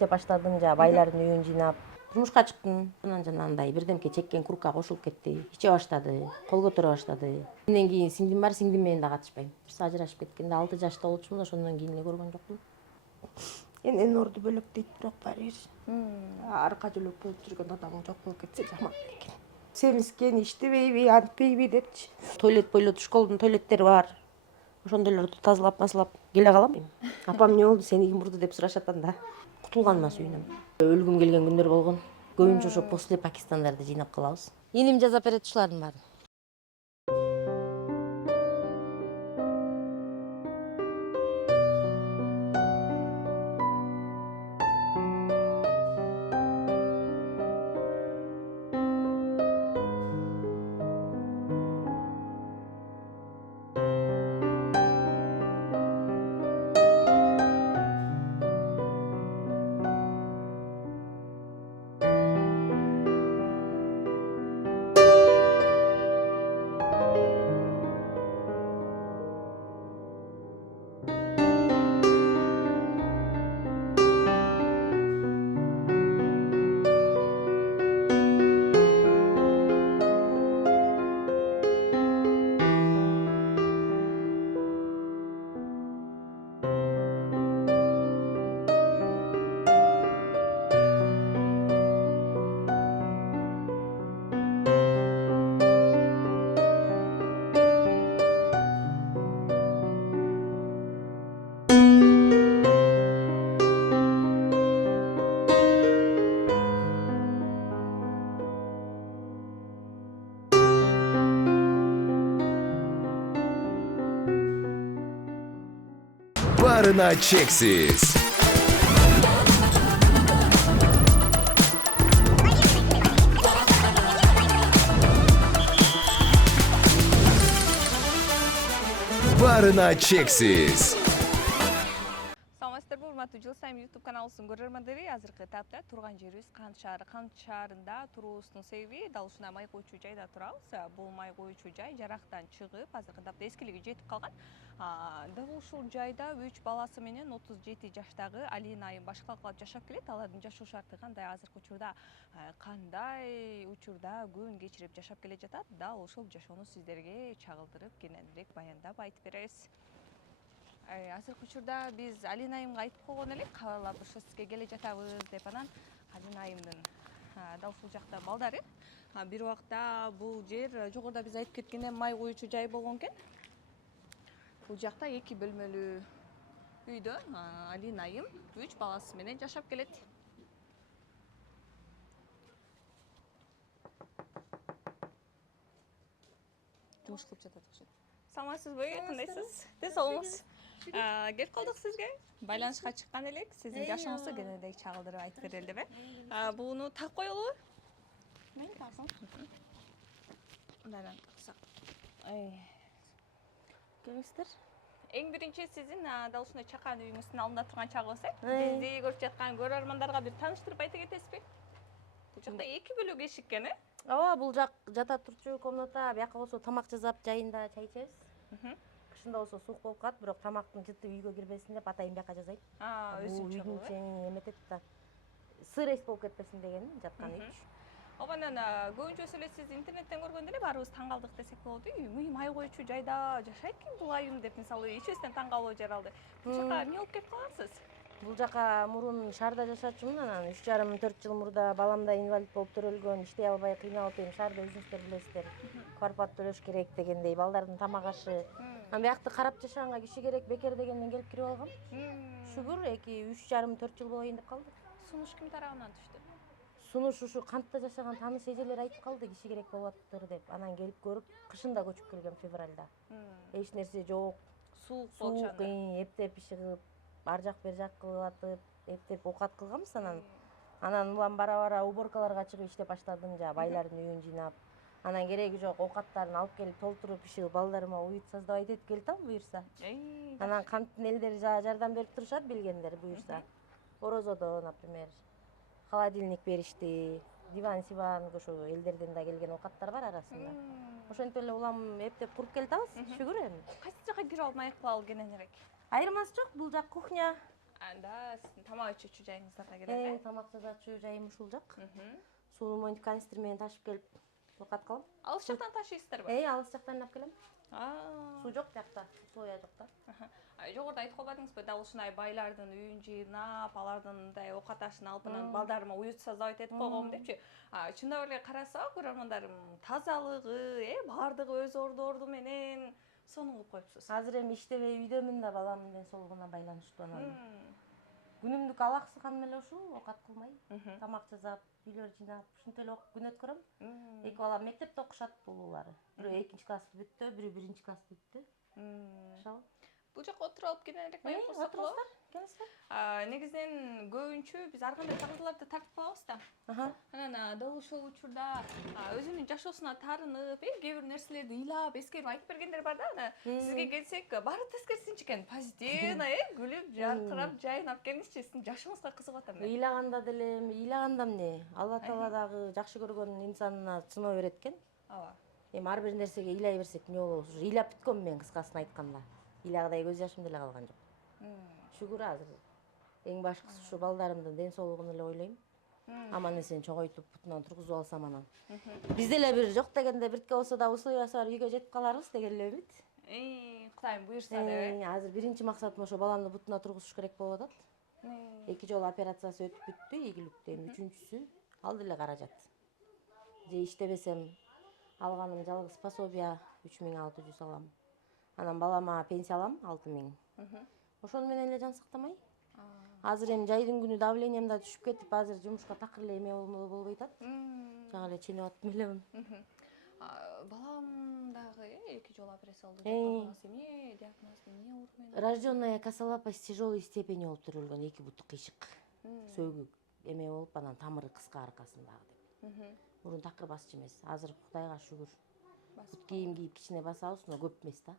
иштеп баштадым, жана байлардын үйүн жыйнап. Турмушка чыктым. Анан жанагындай бирдемке чеккен курукка кошулуп кетти. Иче баштады, кол көтөрө баштады. Андан кийин сиңдим бар, сиңдим менен да катышпайм. Бирси ажырашып кеткенде 6 жашта болчумун, ошондон кийин эле көргөн жокмун. Энен орду бөлөк дейт, бирок баары бир. Арка жөлөк болуп жүргөн адамың жок болуп кетсе жаман экен. Семискен, иштебейби, антпейби депчи. Туалет бойлоду, школдун туалеттери бар. Ошондойлорду тазалап, масалап келе калам. Апам эмне болду, сени ким бурду деп сурашат анда. Кутулганыма сүйүнөм. Өлгүм келген күндөр болгон. Көбүнчө ошо после Пакистандарды жыйнап калабыз. Энем жазап берет ушулардын баарын. Barına çeksiz. Barına çeksiz. Саламатсыздарбы, урматтуу Жыл сайын YouTube каналыбыздын көрөрмандары. Азыркы тапта турган жерибиз Кант шаары. Кант шаарында туруубуздун себеби дал ушундай май коюучу жайда турабыз. Бул май коюучу жай жарактан чыгып, азыркы тапта эскилиги жетип калган. Дал ушул жайда 3 баласы менен 37 жаштагы Алина айым башкалык кылып жашап келет. Алардын жашоо шарты кандай, азыркы учурда кандай учурда күн кечирип жашап келе жатат? Дал ушул жашоону сиздерге чагылдырып, кененирээк баяндап айтып беребиз. Азыркы учурда биз Алина айымга айтып койгон элек, кабарлап ошо сизге келе жатабыз деп. Анан Алина айымдын дал ушул жакта балдары. Бир убакта бул жер жогоруда биз айтып кеткендей май коюучу жай болгон экен. Бул жакта 2 бөлмөлүү үйдө Алина айым 3 баласы менен жашап келет. Жумуш кылып жатат окшойт. Саламатсызбы? Кандайсыз? Ден соолугуңуз? Келип калдык сизге. Байланышка чыккан элек. Сиздин жашооңузду кененирээк чагылдырып айтып берели деп. Буну так коелубу? Мен таксам. Мындан таксак. Келиңиздер. Эң биринчи сиздин дал ушундай чакан үйүңүздүн алдында турган чагыбыз. Бизди көрүп жаткан көрөрмандарга бир тааныштырып айта кетесизби? Бул жакта 2 бөлөк эшик экен, Ооба, бул жак жата турчу комната, бияка болсо тамак жасап жайында чай ичебиз. Кышында болсо суук болуп калат, бирок тамактын жыты үйгө кирбесин деп атайын бияка жасайт. Өзү үйдүн чеңин эметет да. Сырест болуп кетпесин деген жаткан үй. Обанан көбүнчөсү эле сиз интернеттен көргөндө эле баарыбыз таң калдык десек болот. Май коюучу жайда жашайт экен бул айым деп, мисалы, ичибизден таң калуу жаралды. Бул жака эмне болуп келип калгансыз? Бул жака мурун шаарда жашачумун, анан 3,5-4 жыл мурда балам да инвалид болуп төрөлгөн, иштей албай кыйналып, эми шаарда өзүңүздөр билесиздер, квартплата төлөш керек дегендей, балдардын тамак ашы. Анан биякты карап жашаганга киши керек бекер дегенден келип кирип алгам. Шүгүр 3,5-4 жыл болоюн деп калды. Сунуш ким тарабынан түштү? Сунуш ушу Кантта жашаган тааныш эжелер айтып калды, киши керек болуп атыптыр деп. Анан келип көрүп, кышында көчүп келгем февралда. Эч нерсе жок, Суук, эптеп ишигип, ар жак бер жак кылып атып, эптеп оокат кылганбыз. Анан улам бара-бара уборкаларга чыгып иштеп баштадым, жана байлардын үйүн жыйнап. Анан кереги жок оокаттарын алып келип толтуруп ишигип, балдарыма уют создавать этип келатам буюрса. Анан Канттын элдери жардам берип турушат, билгендер буюрса. Орозодо, например, холодильник беришти, диван-сиван, ошо элдерден да келген оокаттар бар арасында. Ошентип эле улам эптеп куруп келатабыз, шүгүр эми. Кайсы жака кирип алып май кылалы кененирээк? Айырмасы жок, бул жак кухня. Анда сиздин тамак ичүүчү жайыңыздарга келет. Тамак жасачу жайым ушул жак. Сууну монтип канистр менен ташып келип окат кылам. Алыс жактан ташыйсыздарбы? Алыс жактан алып келем. Суу жок жакта, сууя жок да. Жогоруда айтып калбадыңызбы, дал ушундай байлардын үйүн жыйнап, алардын мындай окат ашын алтынын балдарыма уютса забайт этип койгом депчи. Чындап эле караса, көрөрмандарым, тазалыгы, баардыгы өз ордорду менен сону кылып коюпсуз. Азыр эми иштебей үйдөмүн да, баламдын ден соолугуна байланыштуу анан. Күнүмдүк алаксыганым эле ушул, окат кылмай, тамак жасап, үйлөр жыйнап, ушинтип эле күн өткөрөм. Эки балам мектепте окушат, булуулары. Бирөө 2-классты бүттү, бирөө 1-классты бүттү. Ошол. Бул жакка отуруп алып келелек менен курсак болобу? Келесиздер. Негизинен көбүнчө биз ар кандай тагдырларды тартып калабыз да. Анан дал ушул учурда өзүнүн жашоосуна тарынып, кээ бир нерселерди ыйлап, эскерип айтып бергендер бар да. Сизге келсек, баары тескерисинчи экен. Позитивно, күлүп, жаркырап, жайнап келиңизчи. Сиздин жашооңузга кызыгып атам мен. Ыйлаганда деле ыйлаганда эмне? Алла Таала дагы жакшы көргөн инсанына сыноо берет экен. Ооба. Эми ар бир нерсеге ыйлай берсек эмне болобуз? Уже ыйлап бүткөм мен, кыскасын айтканда. Ыйлагандай көз жашым деле калган жок. Шүгүр азыр эң башкысы ушу балдарымдын ден соолугун эле ойлойм. Аман эсен чоңойтуп бутунан тургузуп алсам анан. Биз деле бир жок дегенде биртке болсо да условиясы бар үйгө жетип каларбыз деген эле үмүт. Кудайым буйрса деп. Азыр биринчи максатым ошо баламды бутуна тургузуш керек болуп атат. 2 жолу операциясы өтүп бүттү, ийгиликтүү, эми үчүнчүсү ал деле каражат. Же иштебесем алганым жалгыз пособия 3600 алам. Анан балама пенсия алам 6000. Ошону менен эле жан сактамай. Азыр эми жайдын күнү давлением да түшүп кетип, азыр жумушка такыр эле эме болбой атат. Жаңы эле ченеп аттым элемин. Балам дагы 2 жолу операция болду деп калдыңыз. Эмне диагноз, эмне ооруп менен? Рожденная косолапость тяжелой степени болуп төрөлгөн, 2 буту кыйшык. Сөөгү эме болуп, анан тамыры кыска аркасындагы деп. Мурун такыр басчу эмес. Азыр Кудайга шүгүр. Бут кийим кийип кичине басабыз, но көп эмес да.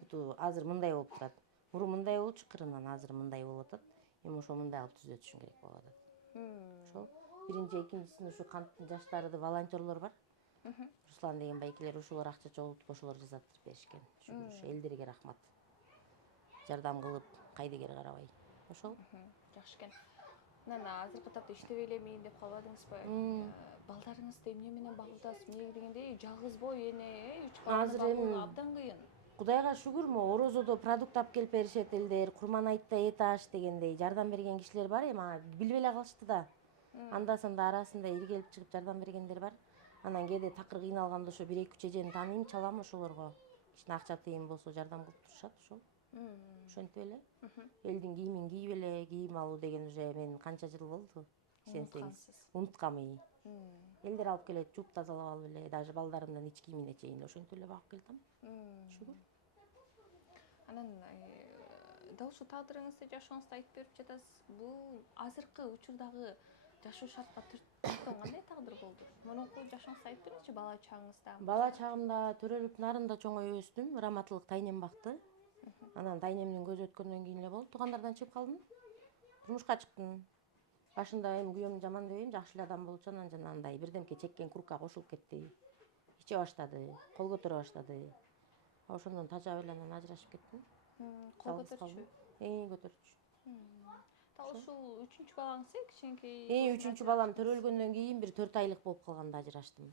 Буту азыр мындай болуп турат. Мурун мындай болчу кырынан, азыр мындай болуп атат. Эми ошо мындай кылып түзөтүшүм керек болуп атат. Ошол. Биринчи, экинчисин ушу канттын жаштарды волонтерлор бар. Руслан деген байкелер ушулар акча чогултуп ошолор жасаттырып беришкен. Шүгүр, элдерге рахмат. Жардам кылып, кайдыгер карабай. Ошол. Жакшы экен. Анан азыркы тапта иштебей элемин деп калбадыңызбы? Балдарыңызды эмне менен багытасыз? Эмне дегенде жалгыз бой эне, 3 баланы багуу абдан кыйын. Кудайга шүгүр, орозодо продукт алып келип беришет элдер, курман айтта эт аш дегендей жардам берген кишилер бар, эми билбей эле калышты да. Анда санда арасында иргелип чыгып жардам бергендер бар. Анан кээде такыр кыйналганда ошо 1-2 чечени тааныйм, чалам ошолорго. Кичине акча тыйын болсо жардам кылып турушат ошол. Ошентип эле. Элдин кийимин кийип эле, кийим алуу деген уже мен канча жыл болду. Ишенсеңиз, унуткам. Элдер алып келет, жууп тазалап алып эле, даже балдарымдын ич кийимине чейин ошентип эле багып келатам. Шүгүр. Анан дал ушул тагдырыңызды жашооңузда айтып берип жатасыз. Бул азыркы учурдагы жашоо шартка түрткөн кандай тагдыр болду? Мурунку жашооңузду айтып бериңизчи, бала чагыңызда. Бала чагымда төрөлүп нарында чоңой өстүм, раматылык тайнем бакты. Анан тайнемдин көзү өткөндөн кийин эле болду. Туугандардан чыгып калдым. Турмушка чыктым. Башында эми күйөөм жаман дебейм, жакшы эле адам болчу, анан жанагындай бирдемке чеккен куркка кошулуп кетти. Иче баштады, кол көтөрө баштады. Ошондон тажап эле анан ажырашып кеттим. Кол көтөрчү? Көтөрчү. Дал ушул 3-үнчү балаңыз кичинекей. 3-үнчү балам төрөлгөндөн кийин бир 4 айлык болуп калганда ажыраштым.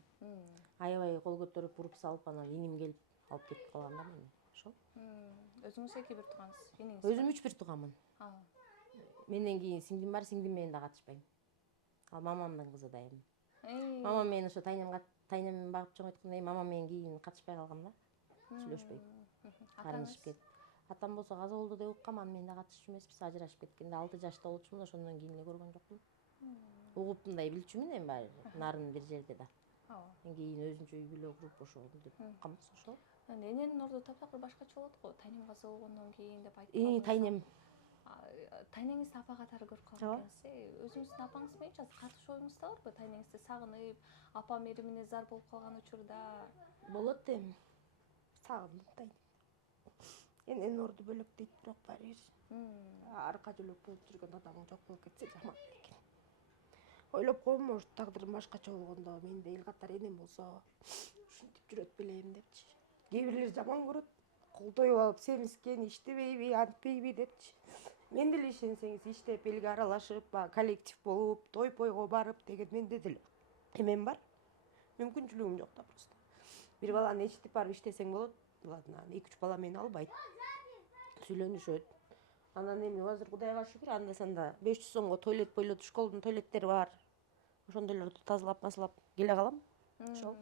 Аябай кол көтөрүп, уруп салып, анан иним келип алып кетип калган да мени. Ошол. Өзүңүз эки бир туугансыз, иниңиз? Өзүм 3 бир тууганмын. Менден кийин сиңдим бар, сиңдим менен да катышпайм. Ал мамамдын кызы да эми. Мамам менен ошо тайнем багып чоңойткондон кийин мамам менен кийин катышпай калгам да. Сүйлөшпөйм. Карынышып кетип. Атам болсо каза болду деп уккам, аны мен да катышчу эмеспиз, ажырашып кеткенде 6 жашта болчумун, ошондон кийин эле көргөн жокмун. Угуп мындай билчүмүн эми баары, нарын бир жерде да. Мен кийин өзүнчө үй бүлө куруп ошол деп укканбыз ошол. Эненин орду таптакыр башкача болот го, тайнем каза болгондон кийин деп айтып калдыңыз. Тайнем. Тайнеңизди апа катары көрүп калган экенсиз. Өзүңүздүн апаңыз менен азыр катыш оюңуз да барбы? Тайнеңизди сагынып, апа меримине зар болуп калган учурда. Болот эми. Сагындым тайнем. Эненин орду бөлөк дейт, бирок баары бир. Арка жөлөк болуп жүргөн адамың жок болуп кетсе жаман экен. Ойлоп коем, может тагдырым башкача болгондо, менин да эл катары энем болсо, ушинтип жүрөт белем депчи. Кээ бирлер жаман көрөт. Колдоюп алып семизген, иштебейби, антпейби депчи. Мен деле ишенсеңиз иштеп элге аралашып, баягы коллектив болуп, той-пойго барып деген менде деле эмем бар. Мүмкүнчүлүгүм жок да просто. Бир баланы ээрчитип барып иштесең болот. Ладно, 2-3 бала мени албайт. Сүйлөнүшөт. Анан эми азыр Кудайга шүгүр, анда санда 500 сомго тойлет бойлотуп школдун тойлеттери бар. Ошондойлорду тазалап, маслап келе калам. Ошол.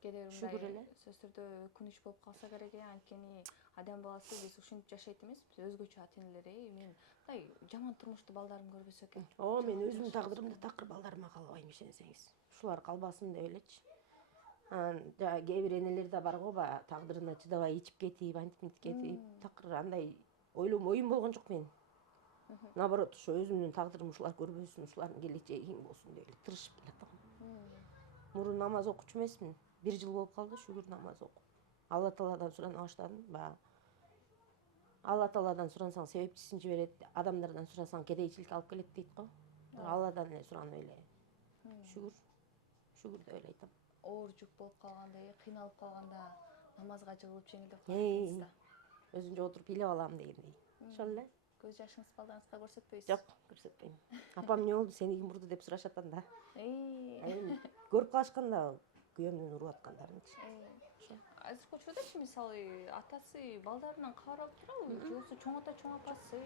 Кээде Шүгүр эле. мындай сөздөрдө өкүнүч болуп калса керек анткени адам баласы биз ушинтип жашайт эмеспиз, өзгөчө ата энелер. Мен мындай жаман турмушту балдарым көрбөсө экен. Мен өзүмдүн тагдырымды такыр балдарыма каалабайм, ишенсеңиз. Ушулар калбасын деп элечи. Анан кээ бир энелер да бар го, баягы тагдырына чыдабай ичип кетип, антип кетип, такыр андай оюм болгон жок менин. Наоборот, ошо өзүмдүн тагдырым ушулар көрбөсүн, ушулардын келечеги кийин болсун деп эле тырышып келатам. Мурун намаз окуучу эмесмин. 1 жыл болуп калды, шүгүр намаз окуп. Алла Тааладан сурана баштадым. Баягы Алла Тааладан сурансаң себепчисин жиберет, адамдардан сурасаң кедейчиликке алып келет дейт го. Алладан эле суранып эле. Шүгүр деп эле айтам. Оор жүк болуп калганда, кыйналып калганда намазга жыгылып жеңилдеп каласыз да. Өзүнчө отуруп илеп алам дегендей. Ошол эле. Көз жашыңыз балдарыңызга көрсөтпөйсүз? Жок, көрсөтпөйм. Апам эмне болду, сени ким урду деп сурашат анда. Эй. Көрүп калышканда күйөөмдүн уруп аткандарынчы. Азыркы учурдачы мисалы атасы балдарынан кабар алып турабы, же болбосо чоң ата, чоң апасы?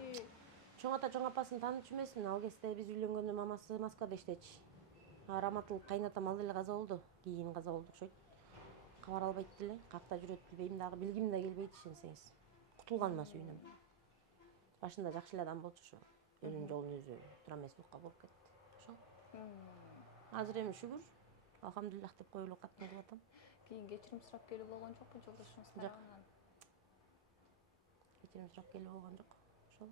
Чоң ата, чоң апасын таанычу эмесмин. Ал кезде биз үйлөнгөндө мамасы Москвада иштечи. Раматылык кайнатам ал деле каза болду. Кийин каза болду окшойт. Кабар албайт деле. Каякта жүрөт билбейм дагы, билгим да келбейт ишенсеңиз. Кутулганма сүйүнөм. Башында жакшы эле адам болчу, ошо өзүнүн жолун өзү тура эмес букка болуп кетти. Ошол. Азыр эми шүгүр, алхамдулиллах деп коюп эле каттым кылып атам. Кийин кечирим сурап келүү болгон жокпу жолдошуңуз тарабынан? Кечирим сурап келүү болгон жок. Ошол.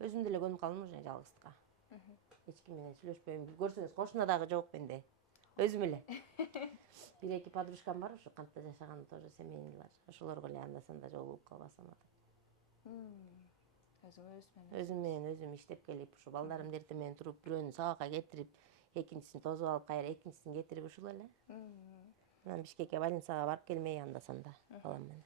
Өзүм деле көнүп калдым уже жалгыздыкка. Эч ким менен сүйлөшпөйм. Көрсөңүз кошуна дагы жок менде. Өзүм эле. 1-2 подружкам бар, ошо кантта жашаган тоже семейныйлар. Ошолорго эле анда санда жолугуп калбасам атат. Өзүм менен өзүм иштеп келип, ушу балдарымдын эртең менен туруп, бирөөнү сабакка кетирип, экинчисин тосуп алып, кайра экинчисин кетирип ушул эле. Анан Бишкекке больницага барып келмей анда санда балам менен.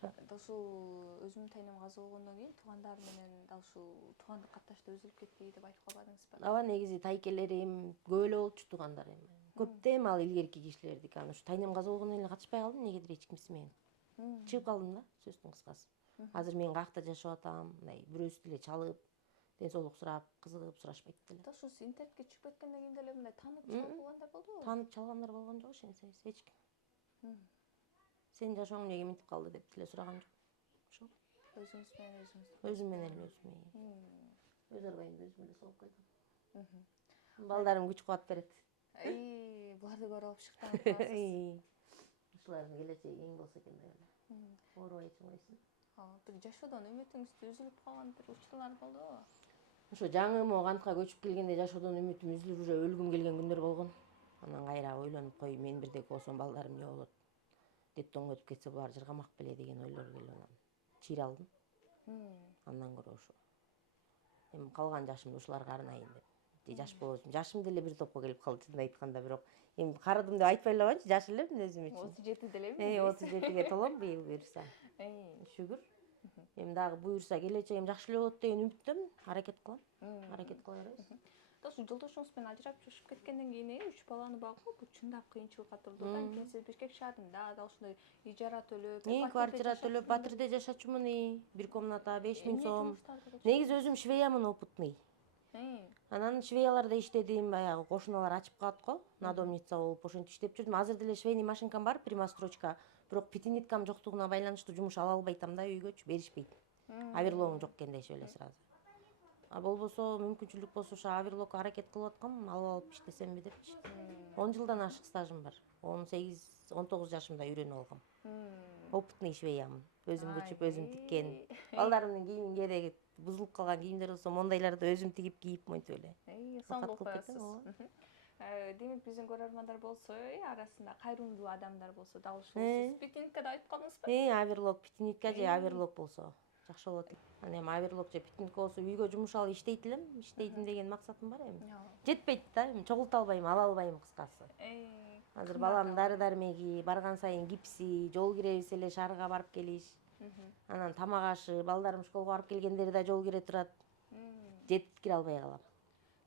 Дал ушул өзүмдүн тайнам каза болгондон кийин туугандар менен дал ушул туугандык катташтык үзүлүп кетти деп айтып калбадыңызбы? Ооба, негизи тайкелерим көп эле болчу туугандарым. Көптөм ал илгерки кишилердики. Анан ушу тайнам каза болгондон эле катышпай калдым, негедир эч кимиси менен. Чыгып калдым да, сөздүн кыскасы. Азыр мен каякта жашап атам, мындай бирөөсү деле чалып, ден соолук сурап, кызыгып сурашпайт деле. Дал ушул интернетке чыгып кеткенден кийин деле мындай таанып чалып калгандар болдубу? Таанып чалгандар болгон жок, ишенсеңиз, эч ким. Сенин жашооң эмнеге минтип калды деп деле сураган жок. Ошол. Өзүңүз менен өзүңүз. Өзүм менен эле өзүм. Өз арбайымды өзүм эле согуп койдум. Балдарым күч кубат берет. Буларды көрүп алып шыктанып каласыз. Ушулардын келечеги кең болсо экен деп эле. Оорубай чыгбайсың. Бир жашоодон үмүтүңүз үзүлүп калган бир учурлар болдубу? Ошо жаңы Могантка көчүп келгенде жашоодон үмүтүм үзүлүп, уже өлгүм келген күндөр болгон. Анан кайра ойлонуп коюп, мен бирдеке болсом балдарым эмне болот? Детдомго өтүп кетсе булар жыргамак беле деген ойлор келип анан чийире алдым. Андан көрө ошо. Эми калган жашымды ушуларга арнайын деп. Жаш болосум. Жашым деле бир топко келип калды, чынын айтканда, бирок эми карыдым деп айтпай эле коеюнчу, жаш элемин өзүм үчүн. 37 делеби? 37-ге толом быйыл буюрса. Шүгүр. Эми дагы буюрса келечегим жакшы эле болот деген үмүттөмүн. Аракет кылам. Аракет кыла беребиз. Ошо жолдошуңуз менен ажырап чыгып кеткенден кийин 3 баланы багуу бул чындап кыйынчылыкка турду да. Анткени сиз Бишкек шаарында дал ушундай ижара төлөп, квартира төлөп, батирде жашачумун. 1 комната 5000 сом. Негизи өзүм швеямын, опытный. Анан швеяларда иштедим, баягы кошуналар ачып калат го, надомница болуп ошентип иштеп жүрдүм. Азыр деле швейный машинкам бар, примастрочка, бирок пятиниткам жоктугуна байланыштуу жумуш ала албайтам да, үйгөчү беришпейт. Аверлогуң жок экен дешип эле сразу. А болбосо мүмкүнчүлүк болсо ошо аверлок аракет кылып аткам, алып алып иштесемби депчи. 10 жылдан ашык стажым бар. 18-19 жашымда үйрөнүп алгам. Опытный швеямын. Өзүм күчүп, өзүм тиккен. Балдарымдын кийимин кээде бузулуп калган кийимдер болсо мондайларды өзүм тигип кийип моинтип эле. Сон болуп коесуз. Демек биздин көрөрмандар болсо, арасында кайрымдуу адамдар болсо, дал ушул сиз пятиниткада айтып калдыңызбы? Аверлок, пятинитка же аверлок болсо жакшы болот. Анан эми аверлок же пятинитка болсо үйгө жумуш алып иштейт элем, иштейдим деген максатым бар эми. Жетпейт да, эми чогулта албайм, ала албайм кыскасы. Азыр балам дары-дармеги, барган сайын гипси, жол киребиз эле шаарга барып келиш. Анан тамак ашы, балдарым школго барып келгендери да жол кире турат. Жетип кире албай калам.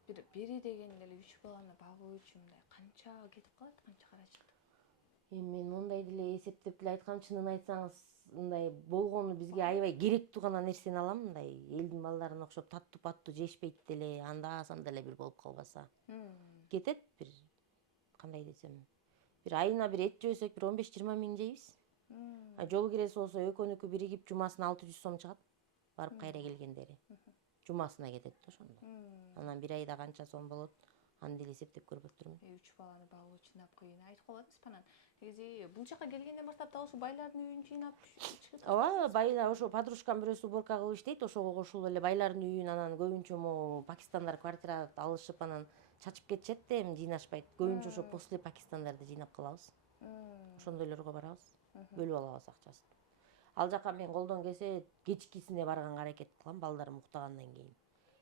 Бери дегенде эле 3 баланы багуу үчүн мындай канча кетип калат, канча каражат? Мен мындай деле эсептеп деле айткам, чынын айтсаңыз, мындай болгону бизге аябай керектүү гана нерсени алам, мындай элдин балдарына окшоп таттуу паттуу жешпейт деле, анда санда эле бир болуп калбаса. Кетет бир, кандай десем, бир айына бир эт жөөсөк бир 15-20 миң жейбиз. Жол киреси болсо экөөнүкү биригип жумасына 600 сом чыгат. Барып кайра келгендери. Жумасына кетет да ошондо. Анан бир айда канча сом болот? Аны деле эсептеп көрбөптүрмүн. 3 баланы багуу чындап кыйын. Айтып калатсызбы анан? Негизи бул жака келгенден баштап да ошо байлардын үйүн жыйнап чыгып. Ооба, байлар ошо подружкам бирөөсү уборка кылып иштейт, ошого кошулуп эле байлардын үйүн, анан көбүнчө могу пакистандар квартира алышып, анан чачып кетишет да, эми жыйнашпайт. Көбүнчө ошо после пакистандарды жыйнап калабыз. Ошондойлорго барабыз. Бөлүп алабыз акчасын. Ал жака мен колдон келсе кечкисине барганга аракет кылам, балдарым уктагандан кийин.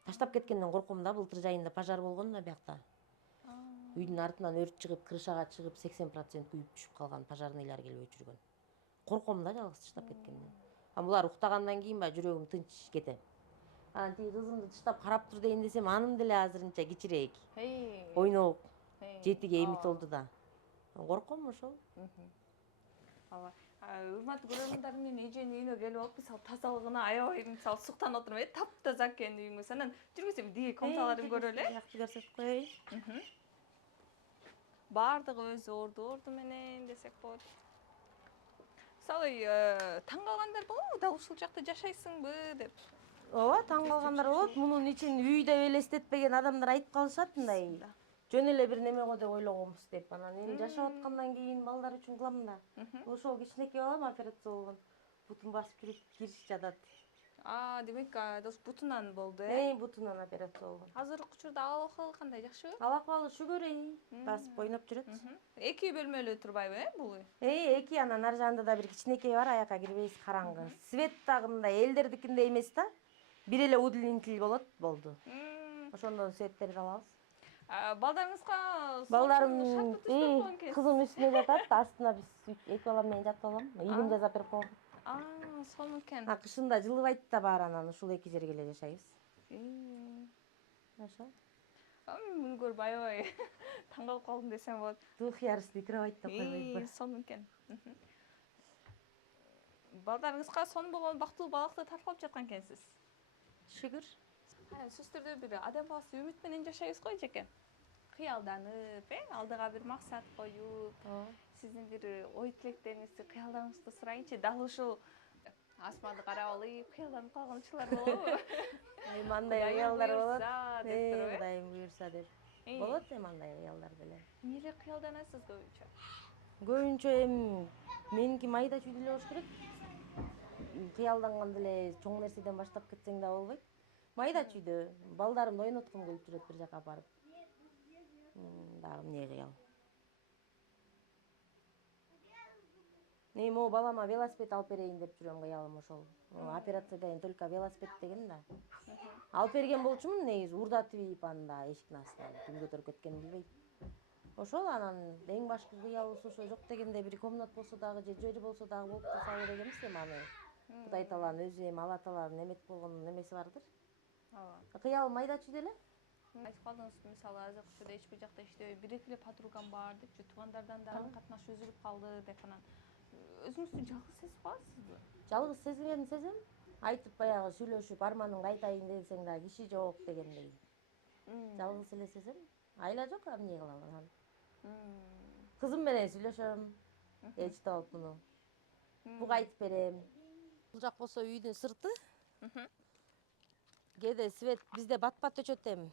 Таштап кеткенден корком да, былтыр жайында пожар болгон да биякта. Үйдүн артынан өрт чыгып, крышага чыгып 80% күйүп түшүп калган, пожарныйлар келип өчүргөн. Корком да жалгыз таштап кеткенден. Булар уктагандан кийин ба жүрөгүм тынч кетем. Анан тиги кызымды таштап карап тур дейин десем, анын деле азырынча кичирээк. Ойноп, 7-ге эмит болду да. Корком ошол. Ооба. Урматтуу көрөрмандар, мен эженин үйүнө келип алып, мисалы тазалыгына аябай мисалы суктанып отурмун. Таптаза экен үйүңүз. Анан жүргүзсөм диги комнаталарын көрөлү. Жакты көрсөтүп коеюн. Бардыгы өзү орду менен десек болот. Мисалы, таң калгандар болобу? Дал ушул жакта жашайсыңбы деп. Ооба, таң калгандар болот. Мунун ичин үй деп элестетпеген адамдар айтып калышат мындай. Жөн эле бир неме го деп ойлогонбуз деп. Анан эми жашап аткандан кийин балдар үчүн кылам да. Ошол кичинекей балам операция болгон. Бутун басып жүрүп кириш жатат. Демек, бутунан болду, Бутунан операция болгон. Азыркы учурда ал акыбалы кандай, жакшыбы? Ал акыбалы шүгүр, басып ойноп жүрөт. 2 бөлмөлүү турбайбы, бул үй? 2, анан ар жагында да бир кичинекей бар, аяка кирбейбиз, караңгы. Свет дагы мындай элдердикиндей эмес да. Бир эле удлинитель болот, болду. Ошондон светтерди алабыз. Балдарыңызга Балдарым, кызым үстүнө жатат, астына биз 2 балам менен жатып алам. Илим жазап берип койгом. Сол экен. Кышында жылыбайт да баары, анан ушул 2 жерге эле жашайбыз. Ошо. Муну көрүп аябай таң калып калдым десем болот. Дух яростный кровать деп койбойбузбу? Сол экен. Балдарыңызга сон болгон бактылуу балакты таркалап жаткан экенсиз. Шүгүр. Сөздөрдө бир адам баласы үмүт менен жашайбыз го эжеке. Кыялданып, алдыга бир максат коюп, сиздин бир ой тилектериңизди, кыялдарыңызды сурайынчы. Дал ушул асманды карап алып, кыялданып калган учурлар болобу? Мындай аялдар болот. Деп Кудайым буйрса деп. Болот мындай аялдар деле. Эмне кыялданасыз көбүнчө? Көбүнчө меники майда чүйдө эле болуш керек. Кыялданган деле чоң нерседен баштап кетсең да болбойт. Майда чүйдө балдарымды ойноткум келип жүрөт бир жака барып. Дагы эмне кыял. Могу балама велосипед алып берейин деп жүрөм, кыялым ошол. Операциядан кийин только велосипед деген да. Алып берген болчумун, негизи урдатып ийип анда эшиктин астынан ким көтөрүп кеткенин билбейт. Ошол анан эң башкы кыялыбыз ошо, жок дегенде бир комнат болсо дагы же жери болсо дагы болуп калса дегенбиз эми аны. Кудай тааланын өзү эми Алла тааланын эмет болгон немеси бардыр. Кыялым майда чүйдө эле. Айтып калдыңыз, мисалы азыркы учурда эч бир жакта иштебей, бир эле подругам бар депчи, туугандардан да катнаш үзүлүп калды деп анан өзүңүздү жалгыз сезип каласызбы? Жалгыз сезем. Айтып баягы сүйлөшүп арманымды айтайын десең да киши жок дегендей. Жалгыз эле сезем. Айла жок, эмне кылам анан. Кызым менен сүйлөшөм. Ээрчитип алып муну. Буга айтып берем. Бул жак болсо үйдүн сырты. Кээде свет бизде бат-бат өчөт эми.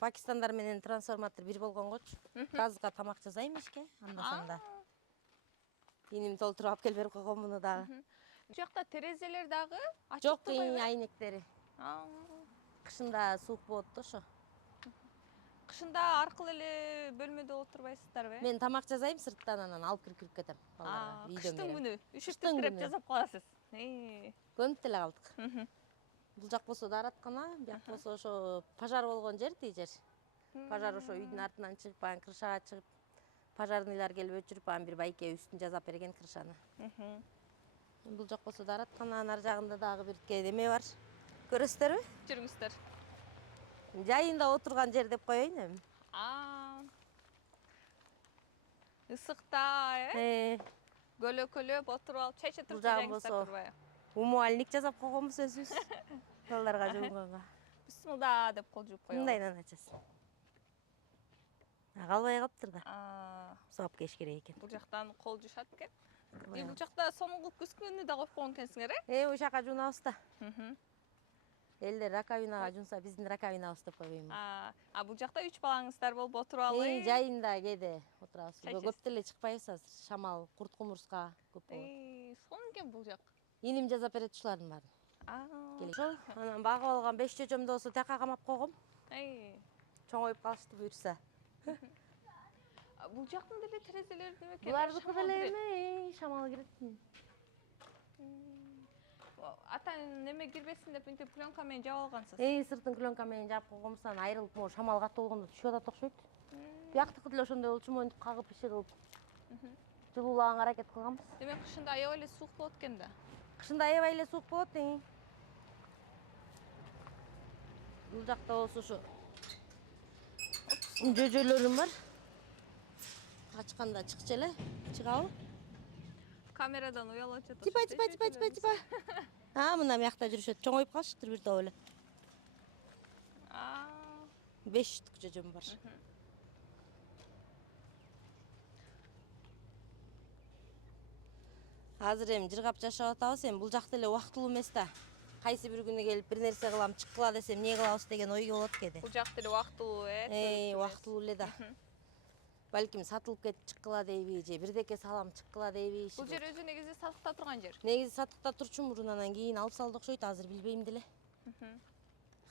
Пакистандар менен трансформатор бир болгонгочу. Газга тамак жасайм ишке, анда-санда. Иним толтуруп алып келип берип койгом муну дагы. Бул жакта терезелер дагы ачык Жок, турбайбы? айнектери. Кышында суук болот да ошо. Кышында аркылуу эле бөлмөдө отурбайсыздарбы? Мен тамак жасайм сырттан, анан алып кирип кетем балдарга. Кыштын күнү üşүтүп жасап каласыз. Көнүп деле калдык. Бул жак болсо даараткана, бияк болсо ошо пожар болгон жер, тиги жер. Пожар ошо үйдүн артынан чыгып, анан крышага чыгып, пожарныйлар келип өчүрүп, анан бир байке үстүн жасап берген крышаны. Бул жак болсо даараткананын ар жагында дагы бир эме бар. Көрөсүздөрбү? Жүрүңүздөр. Жайында отурган жер деп коеюн эми. Ысыкта, көлөкөлөп отуруп алып чай ише Бул туруп жагы жайыңыздар болсо турбайбы? умуальник жасап койгонбуз өзүбүз. Балдарга жуунганга. Бисмилла деп кол жууп коелу. Мындайдан ачасыз. Калбай калыптыр да. Сап кеш керек экен. Бул жактан кол жуушат экен. Бул жакта сонуңгу күскөнү да коюп койгон экенсиңер, Ушул жака жуунабыз да. Элдер раковинага жуунса, биздин раковинабыз деп койбоймунбу? Бул жакта 3 балаңыздар болуп отуралы. Жайында кээде отурабыз. Чай Көп деле чыкпайбыз азыр. Шамал, курт кумурска көп болот. Сонун экен бул жак. Иним жасап берет ушулардын баарын. Ошол анан багып алган 5 чөчөмдү болсо тияка камап койгом. Чоңоюп калышты буюрса. Бул жактын деле терезелери неме экен? Булардыкы деле эме, шамал кирет. Атаң неме кирбесин деп мынтип пленка менен жаап алгансыз. Сыртын пленка менен жаап койгонбуз, анан айрылып могу шамал катуу болгондо түшүп атат окшойт. Бияктыкы деле ошондой болчу, монтип кагып иши кылып. Жылуулаганга аракет кылганбыз. Демек кышында аябай эле суук болот экен да. Кышында аябай эле суук болот. Бул жакта болсо ушу жөжөлөрүм бар. Ачканда чыкчу эле, чыгабы? Камерадан уялып жатат. Типа. Мына биякта жүрүшөт. Чоңоюп калышыптыр бир топ эле. 5 штук жөжөм бар. Азыр эми жыргап жашап атабыз, эми бул жак деле убактылуу эмес да. Кайсы бир күнү келип бир нерсе кылам, чыккыла десем, эмне кылабыз деген ой болот кээде. Бул жак деле убактылуу, убактылуу эле да. Балким сатылып кетип чыккыла дейби, же бирдеке салам чыккыла дейби. Бул жер өзү негизи сатыкта турган жер. Негизи сатыкта турчу мурун, анан кийин алып салды окшойт, азыр билбейм деле.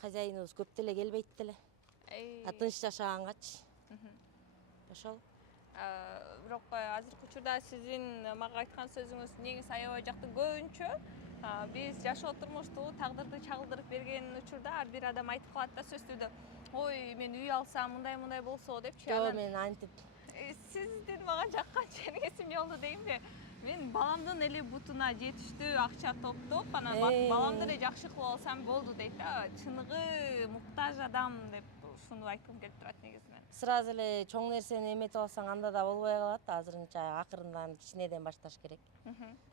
Хозяиныбыз көп деле келбейт деле. Тынч жашагангачы. Ошол. Бирок азыркы учурда сиздин мага айткан сөзүңүз негиз аябай жакты. Көбүнчө биз жашоо турмушту тагдырды чагылдырып берген учурда ар бир адам айтып калат да сөзсүздө. Ой, мен үй алсам мындай болсо депчи. Жок, мен антип. Сиздин мага жаккан жериңиз эмне болду деймби? Мен баламдын эли бутуна жетиштүү акча топтоп, анан баламды эле жакшы кылып алсам болду дейт да. Чыныгы муктаж адам деп ушуну айткым келип турат негизинен. Сразу эле чоң нерсени эметип алсаң, анда да болбой калат. Азырынча акырындан кичинеден башташ керек.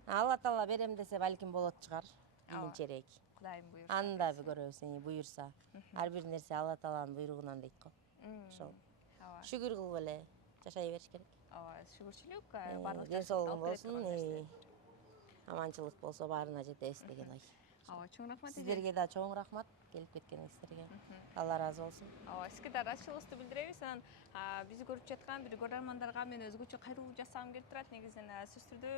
Алла таала берем десе, балким болот чыгар. Кийинчерээк. Кудайым буйрса. Анда көрөбүз, буйрса. Ар бир нерсе Алла тааланын буйругунан дейт го. Ошол. Шүгүр кылып эле жашай бериш керек. Шүгүрчүлүк баардык ден соолугуң болсун, аманчылык болсо баарына жетебиз деген ой. Чоң рахмат. Сиздерге да чоң рахмат келип кеткениңиздерге. Алла ыраазы болсун. Сизге да ыраазычылыгыбызды билдиребиз. Анан бизди көрүп жаткан бир көрөрмандарга мен өзгөчө кайрылуу жасагым келип турат. Негизинен сөзсүз түрдө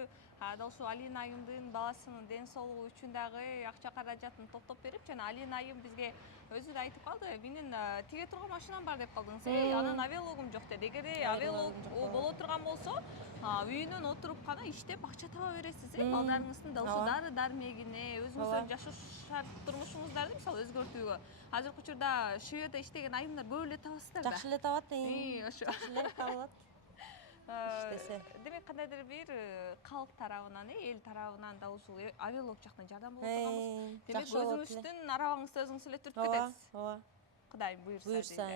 дал ушул Алина айымдын баласынын ден соолугу үчүн дагы акча каражатын топтоп берип, жана Алина айым бизге өзү да айтып калды. Менин тиге турган машинам бар деп калдыңыз. Анан авиалогум жок деди. Эгерде авиалог боло турган болсо, үйүнөн отуруп гана иштеп акча таба бересиз. Балдарыңыздын дал ушул дары дармегине, өзүңүздөрдүн жашоо шарт турмушуңуздарды мисалы өзгөртүүгө. Азыркы учурда Шведияда иштеген айымдар көп эле табасыздар да. Жакшы эле табат. Ошо. Жакшы эле табылат. Демек кандайдыр бир калк тарабынан, эл тарабынан да ушул авиалог жактан жардам боло турганбыз. Демек өзүңүздүн арабаңызды өзүңүз эле түртүп кетесиз. Ооба. Кудайым буйрса.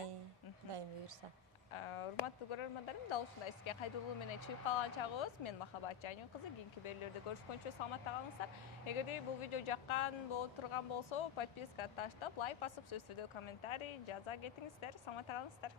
Кудайым буйрса. Урматтуу көрөрмандарым, дал ушундай сизге кайдылуу менен чыгып калган чагыбыз. Мен Махабат Жайнюн кызы. Кийинки берүүлөрдө көрүшкөнчө саламатта калыңыздар. Эгерде бул видео жаккан болуп турган болсо, подписка таштап, лайк басып, сөзсүздө комментарий жаза кетиңиздер. Саламатта калыңыздар.